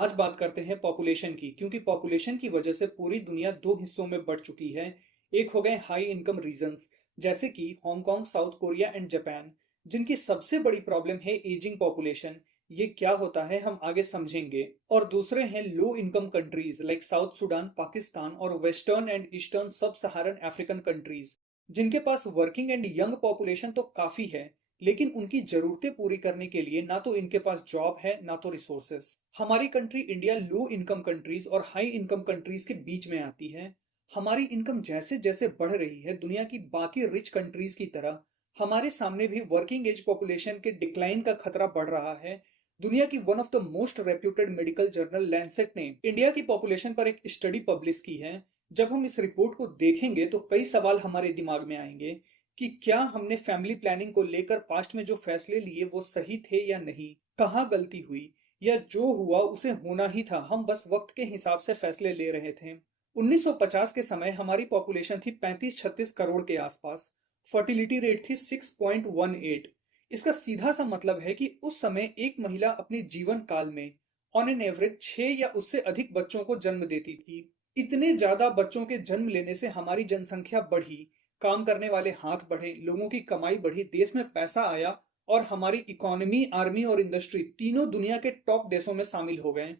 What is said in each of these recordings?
आज बात करते हैं पॉपुलेशन की, क्योंकि पॉपुलेशन की वजह से पूरी दुनिया दो हिस्सों में बढ़ चुकी है। एक हो गए हाई इनकम रीजन्स, जैसे कि Hong Kong, south Korea and Japan, जिनकी सबसे बड़ी प्रॉब्लम है एजिंग पॉपुलेशन। ये क्या होता है हम आगे समझेंगे। और दूसरे हैं low income countries like south Sudan, Pakistan और वेस्टर्न एंड ईस्टर्न सब सहारन अफ्रीकन कंट्रीज, जिनके पास वर्किंग एंड यंग पॉपुलेशन तो काफी है, लेकिन उनकी जरूरतें पूरी करने के लिए ना तो इनके पास जॉब है ना तो रिसोर्सेस। हमारी country India low income countries और हाई इनकम कंट्रीज के बीच में आती है। हमारी इनकम जैसे जैसे बढ़ रही है, दुनिया की बाकी रिच कंट्रीज की तरह हमारे सामने भी वर्किंग एज पॉपुलेशन के डिक्लाइन का खतरा बढ़ रहा है। दुनिया की one of the most reputed medical journal Lancet ने इंडिया की पॉपुलेशन पर एक स्टडी पब्लिश की है। जब हम इस रिपोर्ट को देखेंगे तो कई सवाल हमारे दिमाग में आएंगे कि क्या हमने फैमिली प्लानिंग को लेकर पास्ट में जो फैसले लिए वो सही थे या नहीं, कहाँ गलती हुई, या जो हुआ उसे होना ही था, हम बस वक्त के हिसाब से फैसले ले रहे थे। 1950 के समय हमारी पॉपुलेशन थी 35-36 करोड़ के आसपास। फर्टिलिटी रेट थी 6.18। इसका सीधा सा मतलब है कि उस समय एक महिला अपने जीवन काल में ऑन एन एवरेज 6 या उससे अधिक बच्चों को जन्म देती थी। इतने ज्यादा बच्चों के जन्म लेने से हमारी जनसंख्या बढ़ी, काम करने वाले हाथ बढ़े, लोगों की कमाई बढ़ी, देश में पैसा आया और हमारी इकोनॉमी, आर्मी और इंडस्ट्री तीनों दुनिया के टॉप देशों में शामिल हो गए।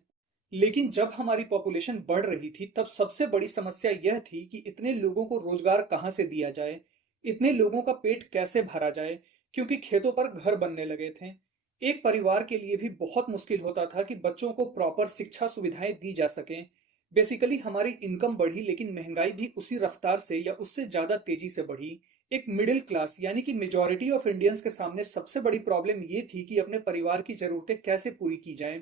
लेकिन जब हमारी पॉपुलेशन बढ़ रही थी तब सबसे बड़ी समस्या यह थी कि इतने लोगों को रोजगार कहां से दिया जाए, इतने लोगों का पेट कैसे भरा जाए, क्योंकि खेतों पर घर बनने लगे थे। एक परिवार के लिए भी बहुत मुश्किल होता था कि बच्चों को प्रॉपर शिक्षा सुविधाएं दी जा सकें। बेसिकली हमारी इनकम बढ़ी, लेकिन महंगाई भी उसी रफ्तार से या उससे ज्यादा तेजी से बढ़ी। एक मिडिल क्लास यानी कि मेजॉरिटी ऑफ इंडियंस के सामने सबसे बड़ी प्रॉब्लम ये थी कि अपने परिवार की जरूरतें कैसे पूरी की जाएं।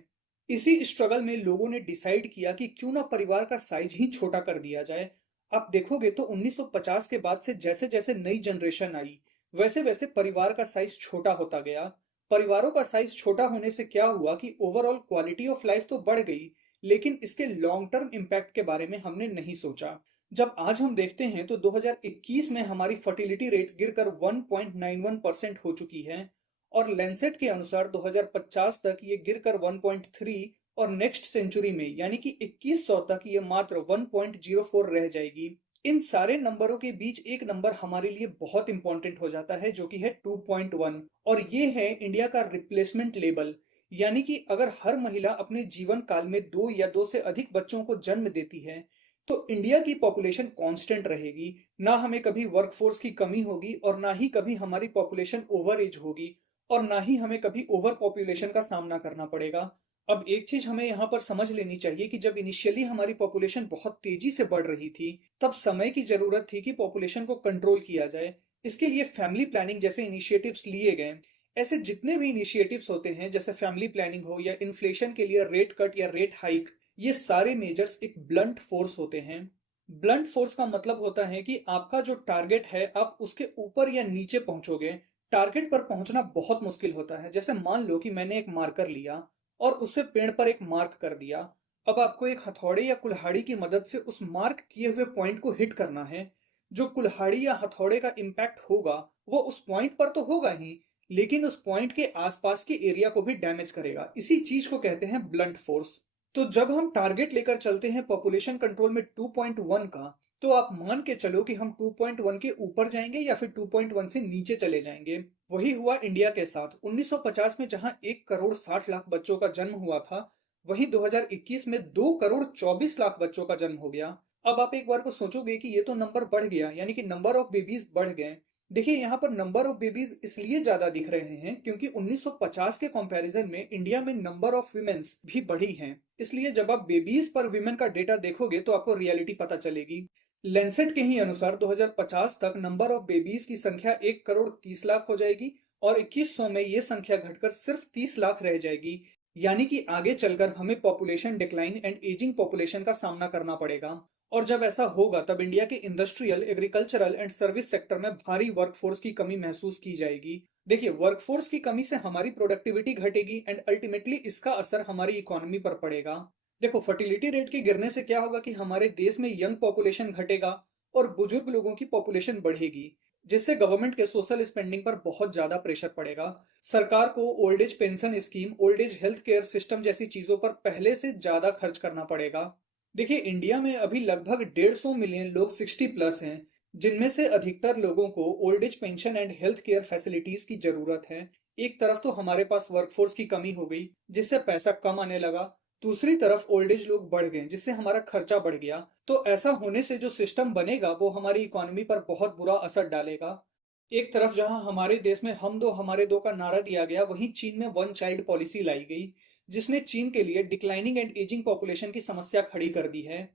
इसी स्ट्रगल में लोगों ने डिसाइड किया कि क्यों ना परिवार का साइज ही छोटा कर दिया जाए। आप देखोगे तो 1950 के बाद से जैसे जैसे नई जनरेशन आई, वैसे वैसे परिवार का साइज छोटा होता गया। परिवारों का साइज छोटा होने से क्या हुआ कि ओवरऑल क्वालिटी ऑफ लाइफ तो बढ़ गई, लेकिन इसके लॉन्ग टर्म इम्पैक्ट के बारे में हमने नहीं सोचा। जब आज हम देखते हैं तो 2021 में हमारी फर्टिलिटी रेट गिरकर 1.91% हो चुकी है, और लैंसेट के अनुसार 2050 तक ये गिरकर 1.3 और नेक्स्ट सेंचुरी में यानी कि 2100 तक ये मात्र 1.04 रह जाएगी। इन सारे नंबरों के बीच एक नंबर हमारे लिए बहुत इंपॉर्टेंट हो जाता है, जो कि है 2.1, और ये है इंडिया का रिप्लेसमेंट लेवल। यानी कि अगर हर महिला अपने जीवन काल में दो या दो से अधिक बच्चों को जन्म देती है तो इंडिया की पॉपुलेशन कांस्टेंट रहेगी। ना हमें कभी वर्कफोर्स की कमी होगी और ना ही कभी हमारी पॉपुलेशन ओवर एज होगी, और ना ही हमें कभी ओवर पॉपुलेशन का सामना करना पड़ेगा। अब एक चीज हमें यहाँ पर समझ लेनी चाहिए कि जब इनिशियली हमारी पॉपुलेशन बहुत तेजी से बढ़ रही थी तब समय की जरूरत थी कि पॉपुलेशन को कंट्रोल किया जाए। इसके लिए फैमिली प्लानिंग जैसे इनिशिएटिव्स लिए गए। ऐसे जितने भी इनिशिएटिव्स होते हैं, जैसे फैमिली प्लानिंग हो या इन्फ्लेशन के लिए रेट कट या रेट हाइक, ये सारे मेजर्स एक ब्लंट फोर्स होते हैं। ब्लंट फोर्स का मतलब होता है कि आपका जो टारगेट है आप उसके ऊपर या नीचे पहुंचोगे। टारगेट पर पहुंचना बहुत मुश्किल होता है। जैसे मान लो कि मैंने एक मार्कर लिया और उससे पेड़ पर एक मार्क कर दिया। अब आपको एक हथौड़े या कुल्हाड़ी की मदद से उस मार्क किए हुए पॉइंट को हिट करना है। जो कुल्हाड़ी या हथौड़े का इम्पैक्ट होगा वो उस पॉइंट पर तो होगा ही, लेकिन उस पॉइंट के आसपास के एरिया को भी डैमेज करेगा। इसी चीज को कहते हैं ब्लंट फोर्स। तो जब हम टारगेट लेकर चलते हैं पॉपुलेशन कंट्रोल में 2.1 का, तो आप मान के चलो कि हम 2.1 के ऊपर जाएंगे या फिर 2.1 से नीचे चले जाएंगे। वही हुआ इंडिया के साथ। 1950 में जहां 1 करोड़ 60 लाख बच्चों का जन्म हुआ था, वहीं 2021 में 2 करोड़ 24 लाख बच्चों का जन्म हो गया। अब आप एक बार को सोचोगे कि ये तो नंबर बढ़ गया, यानी कि नंबर ऑफ बेबीज बढ़ गए। देखिए, यहाँ पर नंबर ऑफ बेबीज इसलिए ज्यादा दिख रहे हैं क्योंकि 1950 के कंपैरिजन में इंडिया में नंबर ऑफ विमेन्स भी बढ़ी हैं। इसलिए जब आप बेबीज पर विमेन का डेटा देखोगे तो आपको रियलिटी पता चलेगी। लेंसेट के ही अनुसार 2050 तक नंबर ऑफ बेबीज की संख्या 1 करोड़ 30 लाख हो जाएगी और 2100 में ये संख्या घटकर सिर्फ 30 लाख रह जाएगी। यानी कि आगे चलकर हमें population decline and ageing population का सामना करना पड़ेगा। और जब ऐसा होगा तब इंडिया के industrial, agricultural and service sector में भारी वर्कफोर्स की कमी महसूस की जाएगी। देखिए, वर्कफोर्स की कमी से हमारी प्रोडक्टिविटी घटेगी एंड अल्टीमेटली इसका असर हमारी इकोनॉमी पर पड़ेगा। देखो, फर्टिलिटी रेट के गिरने से क्या होगा कि हमारे देश में यंग पॉपुलेशन घटेगा और बुजुर्ग लोगों की पॉपुलेशन बढ़ेगी। जिससे गवर्नमेंट के सोशल स्पेंडिंग पर बहुत ज्यादा प्रेशर पड़ेगा। सरकार को old age pension scheme, old age health care system जैसी चीजों पर पहले से ज्यादा खर्च करना पड़ेगा। देखिए, इंडिया में अभी लगभग 150 मिलियन लोग 60+ हैं, जिनमें से अधिकतर लोगों को old age pension and health care facilities की जरूरत है। एक तरफ तो हमारे पास वर्कफोर्स की कमी हो गई, जिससे पैसा कम आने लगा। दूसरी तरफ ओल्ड एज लोग बढ़ गए, जिससे हमारा खर्चा बढ़ गया। तो ऐसा होने से जो सिस्टम बनेगा वो हमारी इकोनॉमी पर बहुत बुरा असर डालेगा। एक तरफ जहां हमारे देश में हम दो हमारे दो का नारा दिया गया, वहीं चीन में वन चाइल्ड पॉलिसी लाई गई, जिसने चीन के लिए डिक्लाइनिंग एंड एजिंग पॉपुलेशन की समस्या खड़ी कर दी है।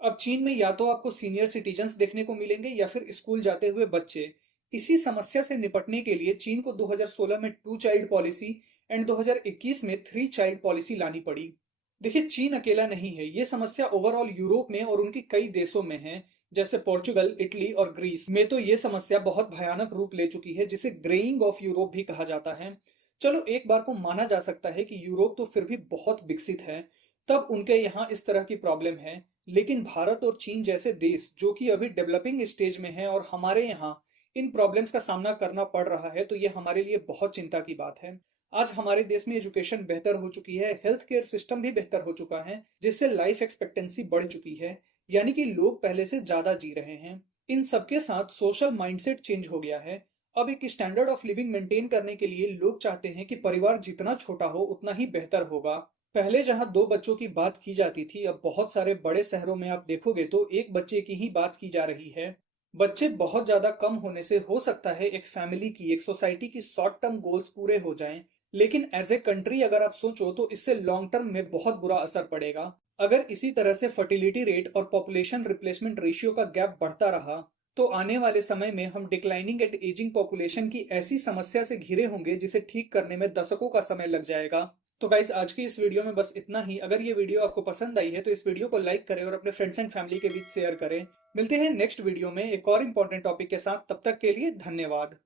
अब चीन में या तो आपको सीनियर सिटीजन्स देखने को मिलेंगे या फिर स्कूल जाते हुए बच्चे। इसी समस्या से निपटने के लिए चीन को 2016 में टू चाइल्ड पॉलिसी एंड 2021 में थ्री चाइल्ड पॉलिसी लानी पड़ी। देखिए, चीन अकेला नहीं है, ये समस्या ओवरऑल यूरोप में और उनकी कई देशों में है। जैसे पोर्चुगल, इटली और ग्रीस में तो ये समस्या बहुत भयानक रूप ले चुकी है, जिसे ग्रेइंग ऑफ यूरोप भी कहा जाता है। चलो, एक बार को माना जा सकता है कि यूरोप तो फिर भी बहुत विकसित है, तब उनके यहाँ इस तरह की प्रॉब्लम है। लेकिन भारत और चीन जैसे देश जो कि अभी डेवलपिंग स्टेज में है और हमारे यहाँ इन प्रॉब्लम्स का सामना करना पड़ रहा है, तो ये हमारे लिए बहुत चिंता की बात है। आज हमारे देश में एजुकेशन बेहतर हो चुकी है, हेल्थ केयर सिस्टम भी बेहतर हो चुका है, जिससे लाइफ एक्सपेक्टेंसी बढ़ चुकी है, यानी कि लोग पहले से ज्यादा जी रहे हैं। इन सबके साथ सोशल माइंडसेट चेंज हो गया है। अब एक स्टैंडर्ड ऑफ लिविंग मेंटेन करने के लिए लोग चाहते हैं कि परिवार जितना छोटा हो उतना ही बेहतर होगा। पहले जहां दो बच्चों की बात की जाती थी, अब बहुत सारे बड़े शहरों में आप देखोगे तो एक बच्चे की ही बात की जा रही है। बच्चे बहुत ज्यादा कम होने से हो सकता है एक फैमिली की, एक सोसाइटी की शॉर्ट टर्म गोल्स पूरे हो जाएं, लेकिन एज ए कंट्री अगर आप सोचो तो इससे लॉन्ग टर्म में बहुत बुरा असर पड़ेगा। अगर इसी तरह से फर्टिलिटी रेट और पॉपुलेशन रिप्लेसमेंट रेशियो का गैप बढ़ता रहा, तो आने वाले समय में हम डिक्लाइनिंग एंड एजिंग पॉपुलेशन की ऐसी समस्या से घिरे होंगे जिसे ठीक करने में दशकों का समय लग जाएगा। तो गाइस, आज की इस वीडियो में बस इतना ही। अगर ये वीडियो आपको पसंद आई है तो इस वीडियो को लाइक करें और अपने फ्रेंड्स एंड फैमिली के बीच शेयर करें। मिलते हैं नेक्स्ट वीडियो में एक और इंपॉर्टेंट टॉपिक के साथ। तब तक के लिए धन्यवाद।